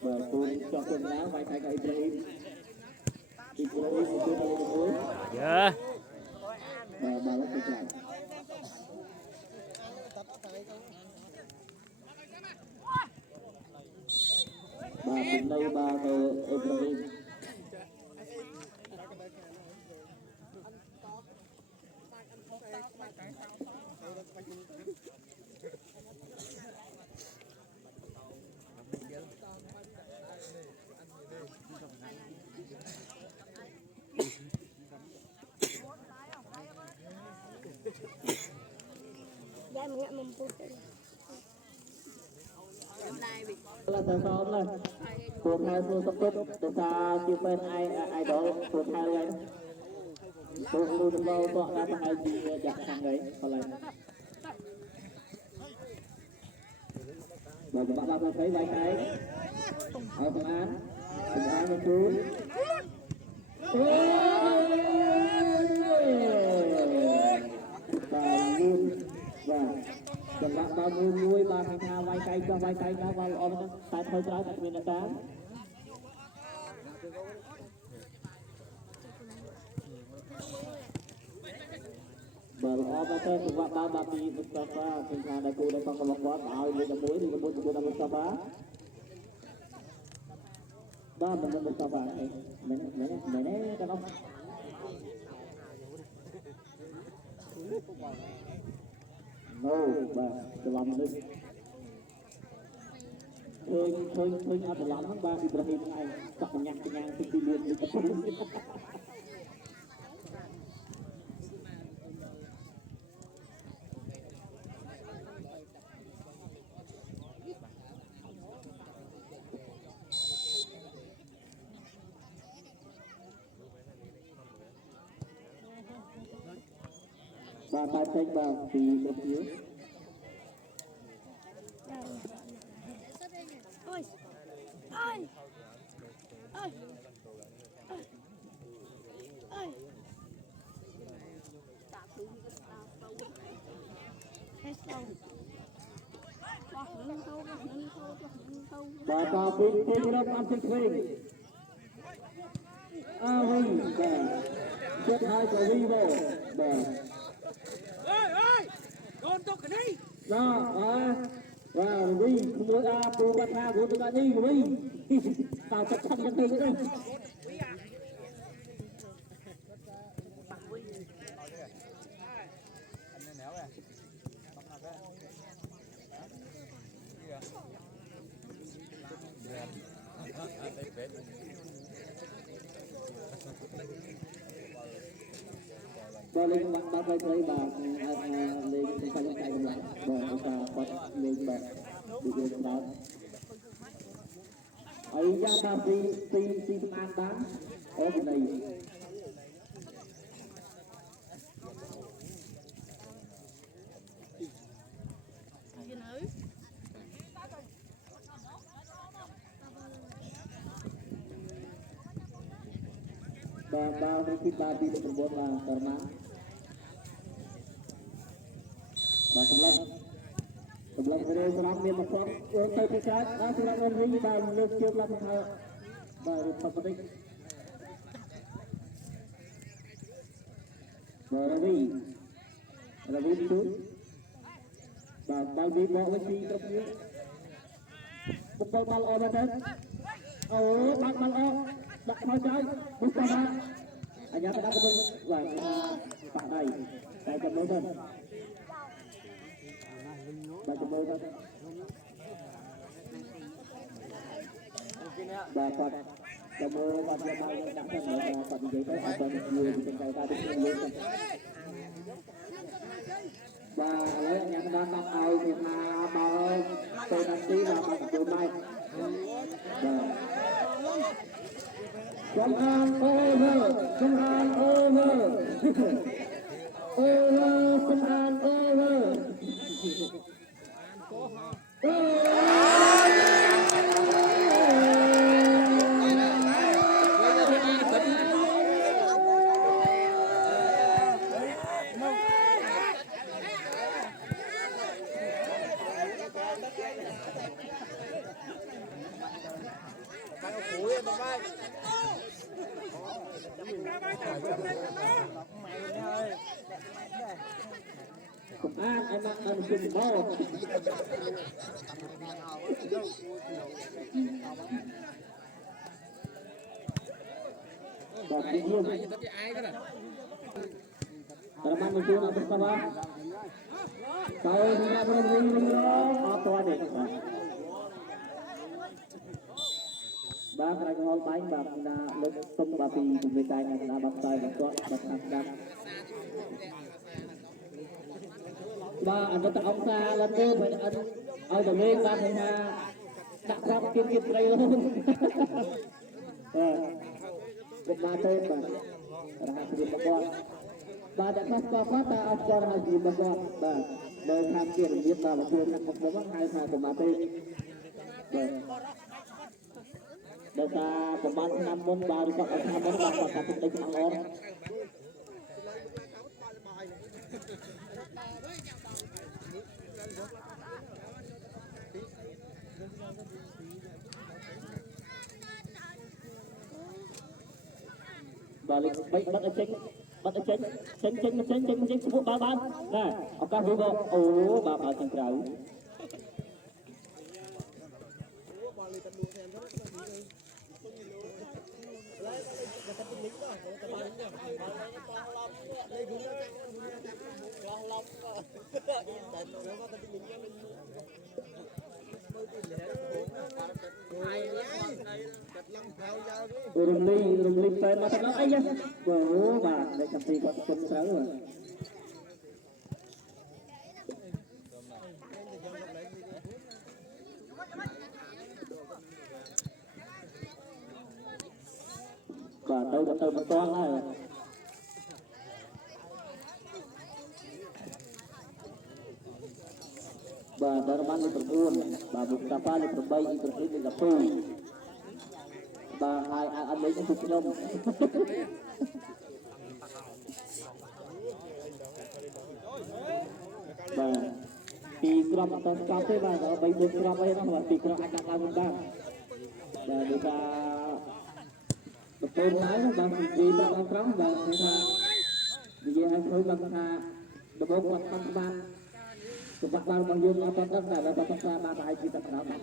và cô cho quần áo vai tay cái Ibrahim Ibrahim itu dari mulut dạ và balas ke lại và bên đây ba Ibrahim là tại sao này cuộc hai phương tập kết từ xa chưa bên ai đó cuộc hai lên tôi đâu tọa ra thằng ai gì đặt thằng ấy còn lại và các bạn thấy vài cái ở phương án một chú và luôn và chẳng hạn bao nhiêu nuôi ba thằng thao vay cây cho vay cây nó vào ôm nó tại thôi trái tại vì nó cá berapa saya sebab bapa di Mustafa tentang ada kuda pangkalan kuat awal dia murid di kuda Mustafa ba mình Mustafa này mẹ cái nó no ba selamat đi thôi ada lama ba Ibrahim này tak kenyang tinggi lihat di depan ba tay xanh ba thì một phiếu ôi ôi ôi ôi ba ba pin nó ăn thịt phình Huy chết hai của Huy vô con tôi cái này và Huy muốn cô bắt tha của tôi đi của Huy tao chắc chắn cho tôi nữa cho lên bạn ta thấy bà lên tay tay cầm lại và ta bắt lên bạn đi lên đó ấy ra ta đi ăn bán ở bên này bao khi ba đi được buat là karma và sebelah kiri serang dia masuk untuk pikat sebelah kiri dan lukis lah baru pasang Ravi itu bal di bawah si terus pukul bal orang kan bal đặt thôi trái Mustafa anh em đã có bên ngoài bạn này tại trận đấu bên tại trận đấu bên và Phật trận đấu và trận đấu đã thành là Phật giấy tới ở bên nhiều thì trận đấu ta được nhiều và lấy anh em đang đọc ai thì mà bao tôi đăng ký là bằng chiều mai Somehow over, somehow over. cũng ai mà ăn chừng bao và tự nhiên teman itu nak bersama kau tidak berani apa ada bác anh hol bánh bạc là lực tung bà pì cùng với tay nhà là bạc tay bạc quạt bạc hạt đâm và anh có ông xa lên cơ phải anh ơi đồng lên ba thằng hà đặt ra kiếm kiếm đây luôn một ba tên mà là tiền bạc quạt và đã phát qua ta áp cho hai tiền bạc quạt và đời tham tiền biết là một tiền một bốn hai hai của ba tên Desa pemain namun baru pakai namun bapak kata kita orang. Balik baik ceng sebut baban. Nah, oke juga. Oh, bapak ceng jauh. Rumli pen mata nó ấy nhá. Bố bà để cầm tiền con sáng rồi. Và đâu đã từ một con này và Darman itu pun và Mustafa itu terbaik itu ini lepuh và hai anh lấy itu film và di kram atau kafe và kalau bayi kram aja nah di kram akan lamun bang dan bisa betul lắm bang di belakang kram bang kita dia hơi bang kita debok waktu bang sebab baru mengjung apa kan ada batas sama hai kita kenapa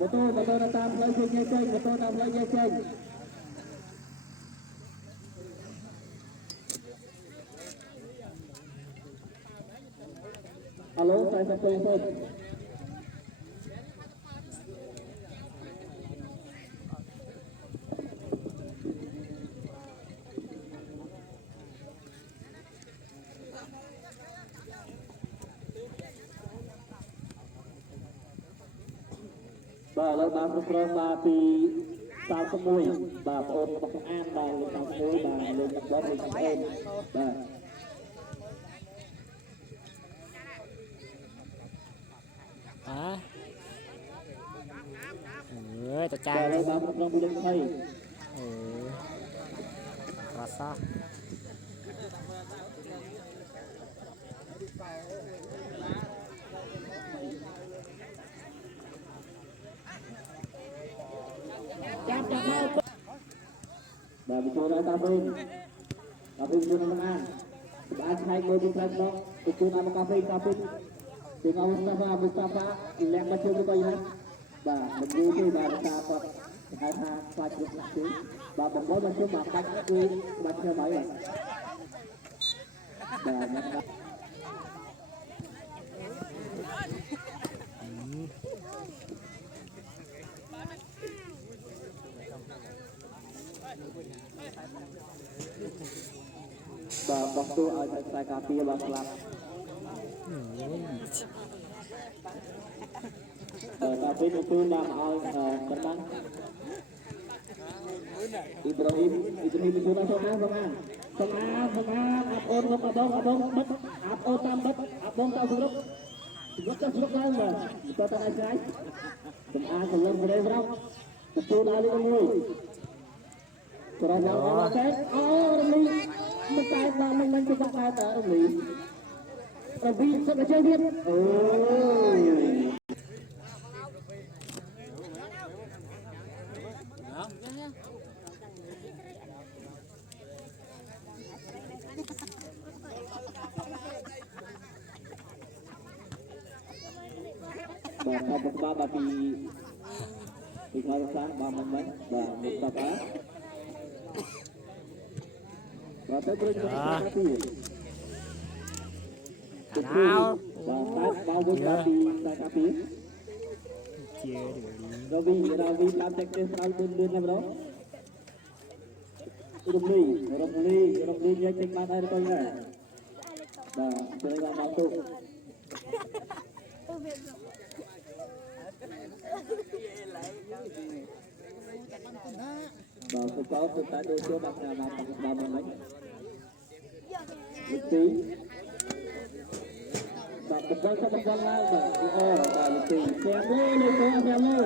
betul datang lagi ceng betul datang lagi ceng halo saya telepon và lời ban pro ba thì sao có mùi và ôn bọc an và lên sao mùi và lên bọc bó mình em và hả tao và trai lời ban pro đi lên thầy rasa và betul ada kafein itu teman bahas naik mobil kelas lo itu nama kafein tinggal Mustafa yang macam itu ya bah begitu baru dapat karena wajib itu bah membawa macam makan itu macam baik dan waktu ada saya kapi baklap tapi itu đang terbang Ibrahim itu sudah senang abong tambah abong tahu surup kan mbak kita tanah cerai senang sebelum berderap betul kali ini kurang jauh oh ini Mencari namun mencoba kata ini lebih sekecil dia. Oh. Bapak Bapak bagi Ikhlasan Bapak dan Mustafa. Bapak berterima Nào. Bao vốn tapi tapi. Chưa được đi. Ravi làm tech test sao bên làm đó. Romli nhớ check bàn ai coi nha. Dah, saya nak masuk. Dah, kau tak ada siapa nak masuk dalam lagi. Mesti. Dah, betul lah. Oh, dah mesti. Siap lo.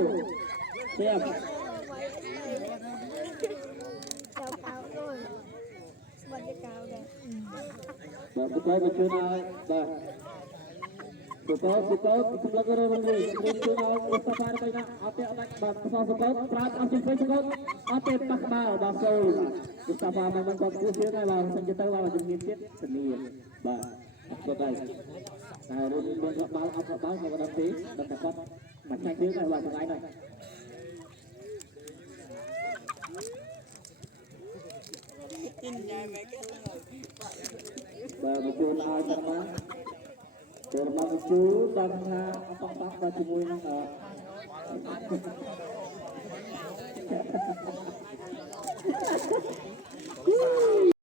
Siap. Dah, betul nak. Dah. Betul sebelah kiri Romli. Betul nak Mustafa kena api atak betul perat asing betul api tak mau basau. Mustafa memang fokus dia lah senjata lah jengkit sendiri. Bah, betul. Nah, Romli bergerak bal apa bal kalau nanti dan dapat macam dia lah buat lain lah. Bah, betul nak sama. Kurma itu dan apa cumui nang